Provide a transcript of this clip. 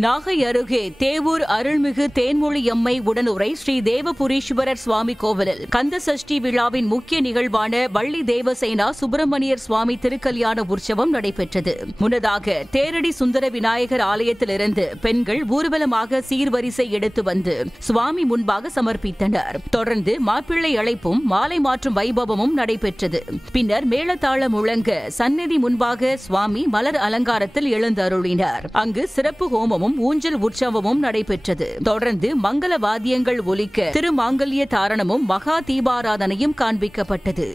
நாகை அருகே தேவூர் அருள்மிகு தேன்மொழியம்மை உடனுரை ஸ்ரீ தேவபுரீஸ்வரர் சுவாமி கோவிலில் கந்த சஷ்டி விழாவின் முக்கிய நிகழ்வான வள்ளி தேவசேனா சுப்பிரமணியர் சுவாமி திருக்கல்யாண உற்சவம் நடைபெற்றது. முன்னதாக தேரடி சுந்தர விநாயகர் ஆலயத்திலிருந்து பெண்கள் ஊர்வலமாக சீர்வரிசை எடுத்து வந்து சுவாமி முன்பாக சமர்ப்பித்தனர். தொடர்ந்து மாப்பிள்ளை அழைப்பும் மாலை மாற்றும் வைபவமும் நடைபெற்றது. பின்னர் மேளதாள முழங்க சந்நிதி முன்பாக சுவாமி மலர் அலங்காரத்தில் எழுந்தருளினார். அங்கு சிறப்பு ஹோமமும் ஊஞ்சல் உற்சவமும் நடைபெற்றது. தொடர்ந்து மங்கள வாத்தியங்கள் ஒலிக்க திருமாங்கல்ய தாரணமும் மகா தீபாராதனையும் காண்பிக்கப்பட்டது.